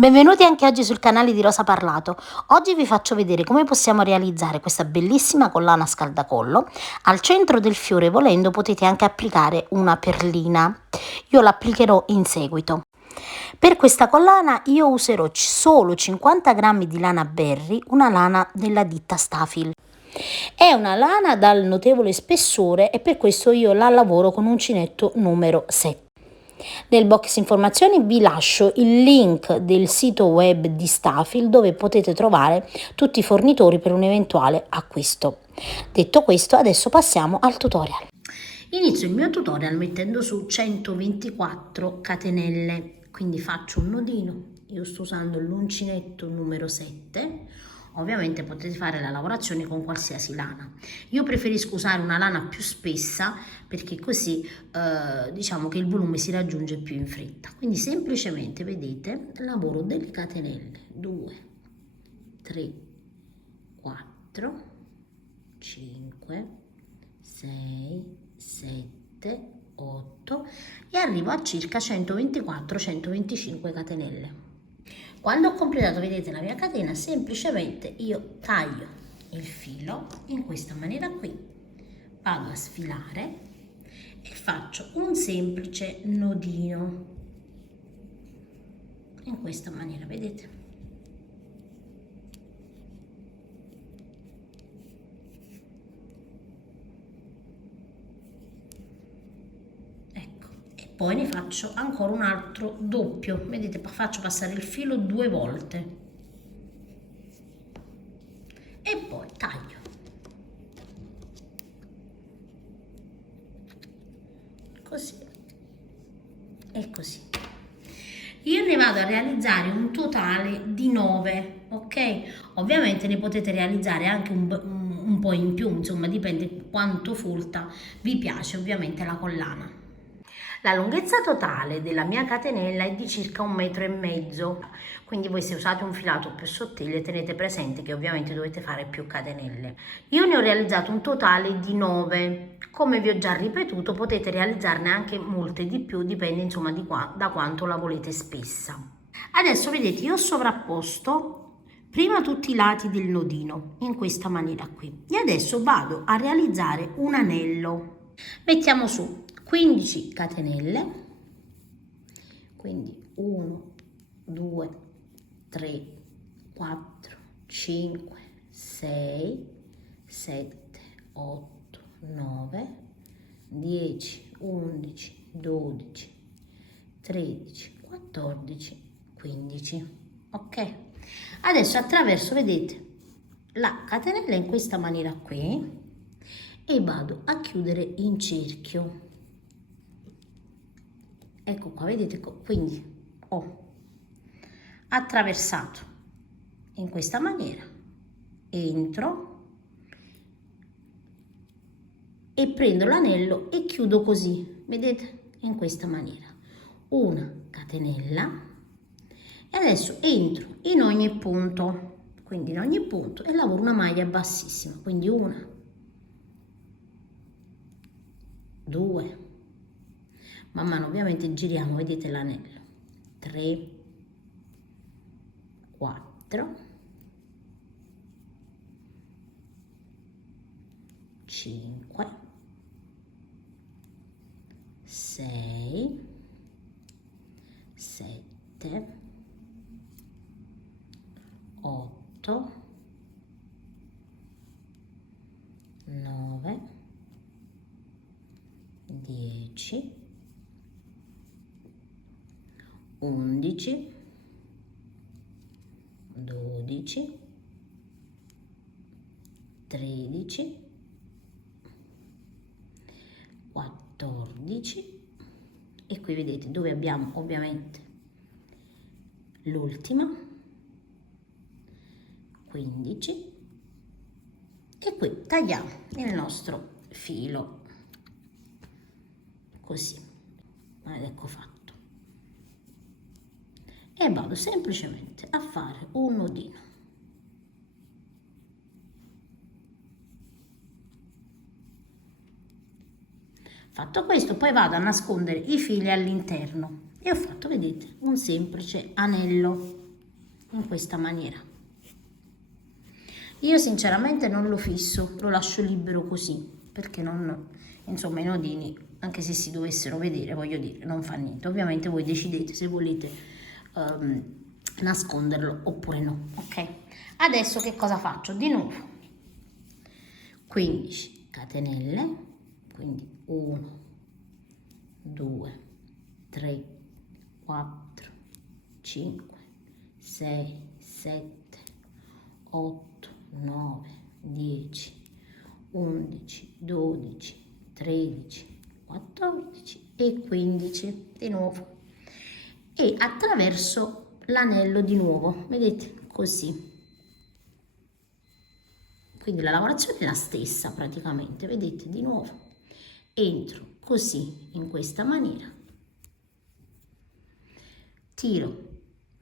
Benvenuti anche oggi sul canale di Rosa Parlato. Oggi vi faccio vedere come possiamo realizzare questa bellissima collana scaldacollo. Al centro del fiore, volendo, potete anche applicare una perlina. Io l'applicherò in seguito. Per questa collana io userò solo 50 grammi di lana Berry, una lana della ditta Stafil. È una lana dal notevole spessore e per questo io la lavoro con uncinetto numero 7. Nel box informazioni vi lascio il link del sito web di Stafil dove potete trovare tutti i fornitori per un eventuale acquisto. Detto questo, adesso passiamo al tutorial. Inizio il mio tutorial mettendo su 124 catenelle, quindi faccio un nodino. Io sto usando l'uncinetto numero 7. Ovviamente potete fare la lavorazione con qualsiasi lana. Io preferisco usare una lana più spessa perché così diciamo che il volume si raggiunge più in fretta. Quindi semplicemente, vedete, lavoro delle catenelle 2, 3, 4, 5, 6, 7, 8 e arrivo a circa 124-125 catenelle. Quando ho completato, vedete, la mia catena, semplicemente io taglio il filo in questa maniera qui, vado a sfilare e faccio un semplice nodino in questa maniera, vedete? Poi ne faccio ancora un altro doppio, vedete, faccio passare il filo 2 volte e poi taglio. Così e così. Io ne vado a realizzare un totale di 9, ok? Ovviamente ne potete realizzare anche un po' in più, insomma, dipende quanto folta vi piace ovviamente la collana. La lunghezza totale della mia catenella è di circa 1,5 m, quindi voi se usate un filato più sottile tenete presente che ovviamente dovete fare più catenelle. Io ne ho realizzato un totale di 9, come vi ho già ripetuto potete realizzarne anche molte di più, dipende insomma da quanto la volete spessa. Adesso vedete, io ho sovrapposto prima tutti i lati del nodino in questa maniera qui e adesso vado a realizzare un anello. Mettiamo su 15 catenelle, quindi 1, 2, 3, 4, 5, 6, 7, 8, 9, 10, 11, 12, 13, 14, 15. Ok? Adesso attraverso, vedete, la catenella in questa maniera qui e vado a chiudere in cerchio. Ecco qua, vedete, quindi ho attraversato in questa maniera, entro e prendo l'anello e chiudo così, vedete, in questa maniera, una catenella e adesso entro in ogni punto, quindi in ogni punto, e lavoro una maglia bassissima, quindi una, 2, man mano ovviamente giriamo, vedete l'anello, 3, 4, 5, 6, 7, 8, 9, 10, 11, 12, 13, 14 e qui vedete dove abbiamo ovviamente l'ultima, 15 e qui tagliamo il nostro filo così, ed ecco fatto. E vado semplicemente a fare un nodino. Fatto questo, poi vado a nascondere i fili all'interno e ho fatto, vedete, un semplice anello. in questa maniera. Io sinceramente non lo fisso, lo lascio libero così, perché non, insomma, i nodini, anche se si dovessero vedere, voglio dire, non fa niente. Ovviamente voi decidete se volete nasconderlo oppure no, ok? Adesso che cosa faccio? Di nuovo 15 catenelle, quindi 1, 2, 3, 4, 5, 6, 7, 8, 9, 10, 11, 12, 13, 14 e 15 di nuovo, e attraverso l'anello di nuovo, vedete, così. Quindi la lavorazione è la stessa praticamente, vedete, di nuovo entro così in questa maniera, tiro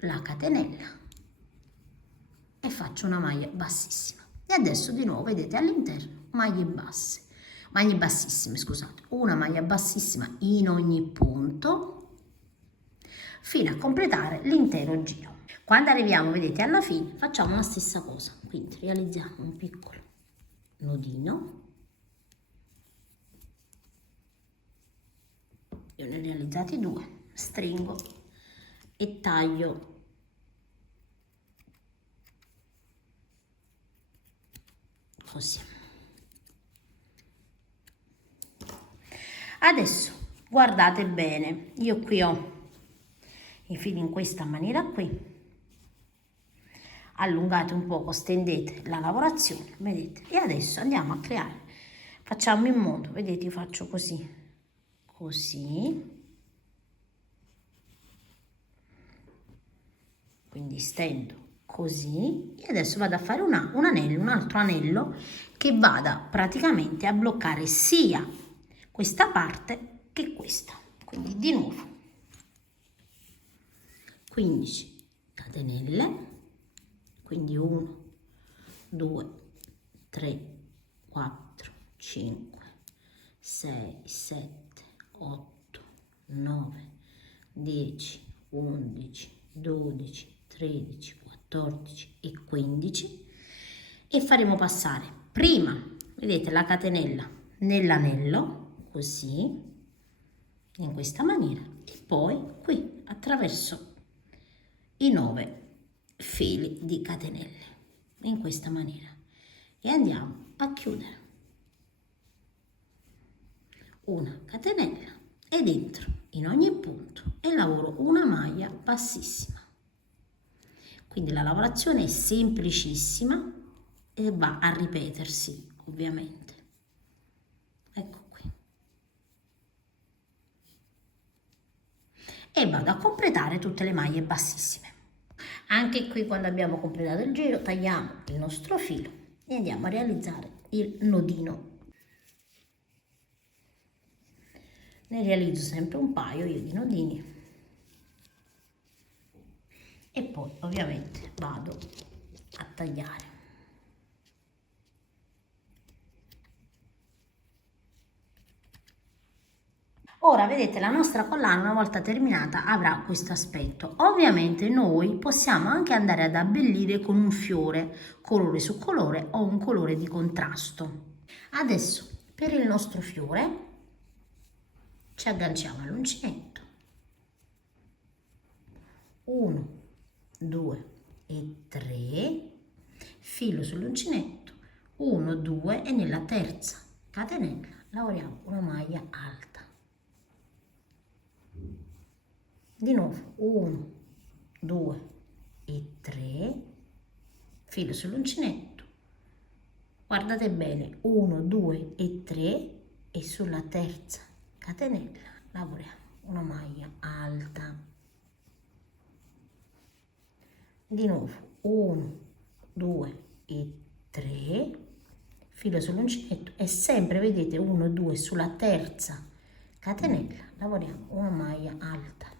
la catenella e faccio una maglia bassissima. E adesso di nuovo vedete all'interno maglie bassissime, scusate, una maglia bassissima in ogni punto fino a completare l'intero giro. Quando arriviamo, vedete, alla fine facciamo la stessa cosa, quindi realizziamo un piccolo nodino. Io ne ho realizzati 2, stringo e taglio così. Adesso guardate bene, io qui ho i fili in questa maniera qui, allungate un poco, stendete la lavorazione, vedete, e adesso andiamo a creare, facciamo in modo, vedete, faccio così, così, quindi stendo così, e adesso vado a fare un anello, un altro anello che vada praticamente a bloccare sia questa parte che questa. Quindi di nuovo 15 catenelle, quindi 1, 2, 3, 4, 5, 6, 7, 8, 9, 10, 11, 12, 13, 14 e 15, e faremo passare prima, vedete, la catenella nell'anello, così, in questa maniera, e poi qui attraverso i 9 fili di catenelle, in questa maniera, e andiamo a chiudere una catenella e dentro in ogni punto e lavoro una maglia bassissima. Quindi la lavorazione è semplicissima e va a ripetersi, ovviamente. Ecco qui. E vado a completare tutte le maglie bassissime. Anche qui, quando abbiamo completato il giro, tagliamo il nostro filo e andiamo a realizzare il nodino. Ne realizzo sempre un paio io di nodini e poi ovviamente vado a tagliare. Ora vedete, la nostra collana una volta terminata avrà questo aspetto. Ovviamente noi possiamo anche andare ad abbellire con un fiore, colore su colore o un colore di contrasto. Adesso per il nostro fiore ci agganciamo all'uncinetto, 1, 2 e 3, filo sull'uncinetto, 1, 2 e nella terza catenella lavoriamo una maglia alta. Di nuovo 1, 2 e 3, filo sull'uncinetto, guardate bene, 1, 2 e 3, e sulla terza catenella lavoriamo una maglia alta. Di nuovo 1, 2 e 3, filo sull'uncinetto, e sempre vedete 1, 2 sulla terza catenella lavoriamo una maglia alta.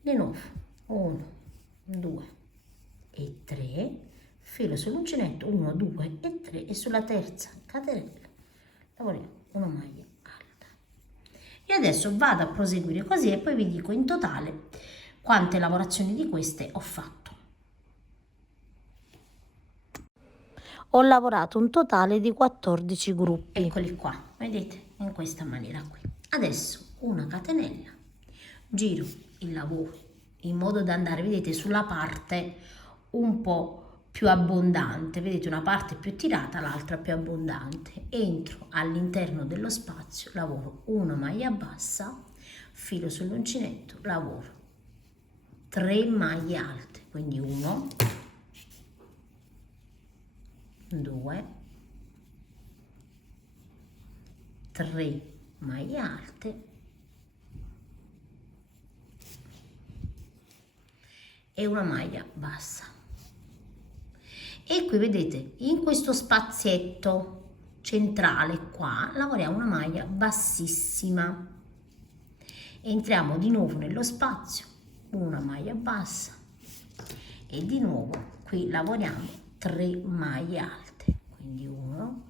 Di nuovo 1, 2 e 3, filo sull'uncinetto, 1, 2 e 3, e sulla terza catenella lavoriamo una maglia alta. E adesso vado a proseguire così e poi vi dico in totale quante lavorazioni di queste ho fatto. Ho lavorato un totale di 14 gruppi. Eccoli qua, vedete, in questa maniera qui. Adesso una catenella, giro il lavoro in modo da andare, vedete, sulla parte un po' più abbondante, vedete, una parte più tirata, l'altra più abbondante. Entro all'interno dello spazio, lavoro una maglia bassa, filo sull'uncinetto, lavoro 3 maglie alte, quindi 1, 2, 3 maglie alte e una maglia bassa. E qui vedete, in questo spazietto centrale qua lavoriamo una maglia bassissima. Entriamo di nuovo nello spazio, una maglia bassa e di nuovo qui lavoriamo 3 maglie alte, quindi 1,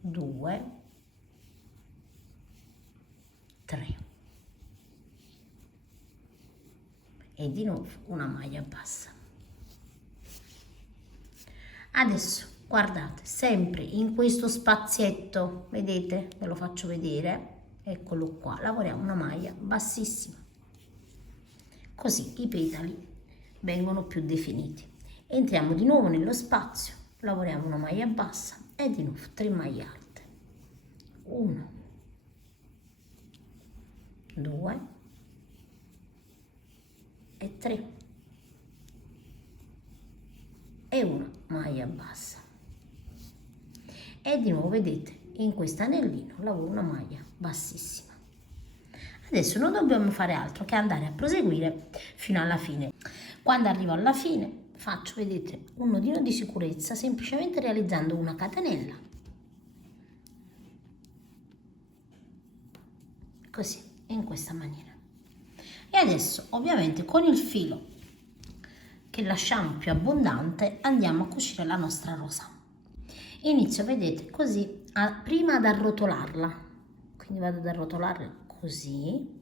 2, 3 e di nuovo una maglia bassa. Adesso guardate, sempre in questo spazietto, vedete, ve lo faccio vedere, eccolo qua, lavoriamo una maglia bassissima, così i petali vengono più definiti. Entriamo di nuovo nello spazio, lavoriamo una maglia bassa e di nuovo 3 maglie alte, 1, 2 e 3 e una maglia bassa e di nuovo vedete in questo anellino lavoro una maglia bassissima. Adesso non dobbiamo fare altro che andare a proseguire fino alla fine. Quando arrivo alla fine faccio, vedete, un nodino di sicurezza semplicemente realizzando una catenella, così, in questa maniera. E adesso ovviamente con il filo che lasciamo più abbondante andiamo a cucire la nostra rosa. Inizio, vedete, così prima ad arrotolarla, quindi vado ad arrotolarla così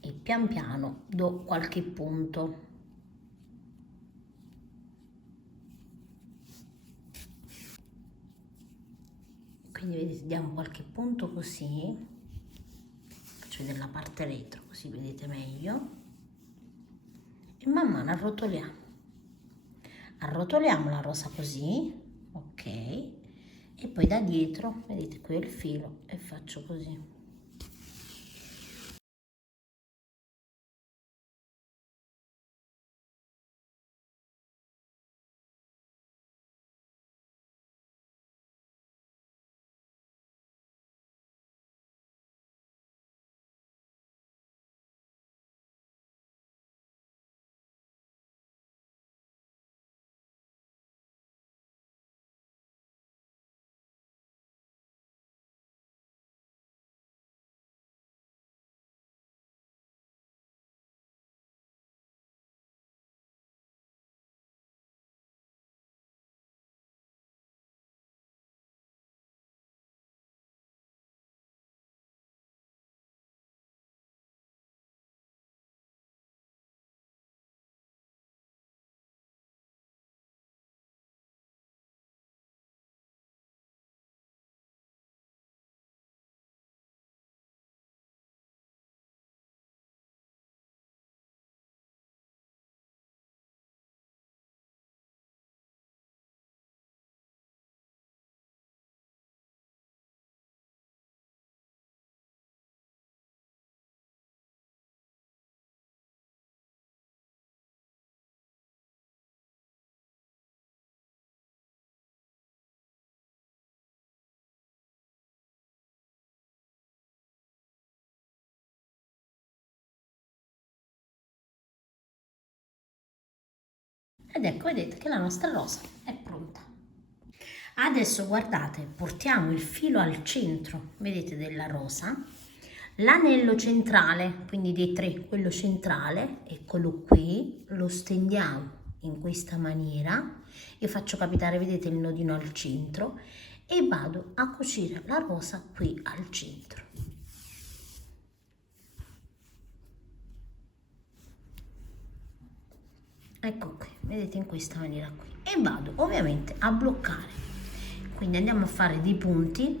e pian piano do qualche punto. Quindi vedete, diamo qualche punto così, faccio vedere la parte retro così vedete meglio. E man mano arrotoliamo la rosa così, ok, e poi da dietro vedete qui il filo e faccio così. Ed ecco, vedete che la nostra rosa è pronta. Adesso guardate, portiamo il filo al centro, vedete, della rosa, l'anello centrale, quindi dei 3, quello centrale, eccolo qui, lo stendiamo in questa maniera, io faccio capitare, vedete, il nodino al centro e vado a cucire la rosa qui al centro. Ecco qui, vedete, in questa maniera qui, e vado ovviamente a bloccare, quindi andiamo a fare dei punti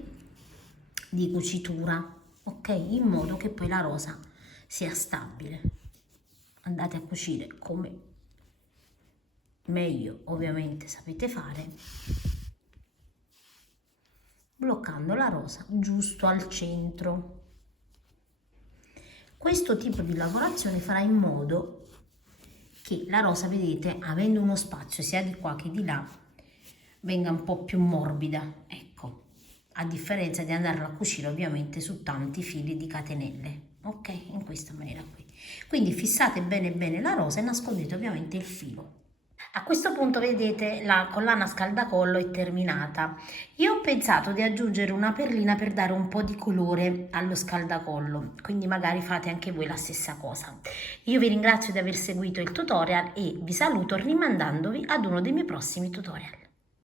di cucitura, ok, in modo che poi la rosa sia stabile. Andate a cucire come meglio ovviamente sapete fare, bloccando la rosa giusto al centro. Questo tipo di lavorazione farà in modo che la rosa, vedete, avendo uno spazio sia di qua che di là, venga un po' più morbida, ecco, a differenza di andarla a cucire ovviamente su tanti fili di catenelle, ok, in questa maniera qui. Quindi fissate bene bene la rosa e nascondete ovviamente il filo. A questo punto vedete la collana scaldacollo è terminata. Io ho pensato di aggiungere una perlina per dare un po' di colore allo scaldacollo, quindi magari fate anche voi la stessa cosa. Io vi ringrazio di aver seguito il tutorial e vi saluto rimandandovi ad uno dei miei prossimi tutorial.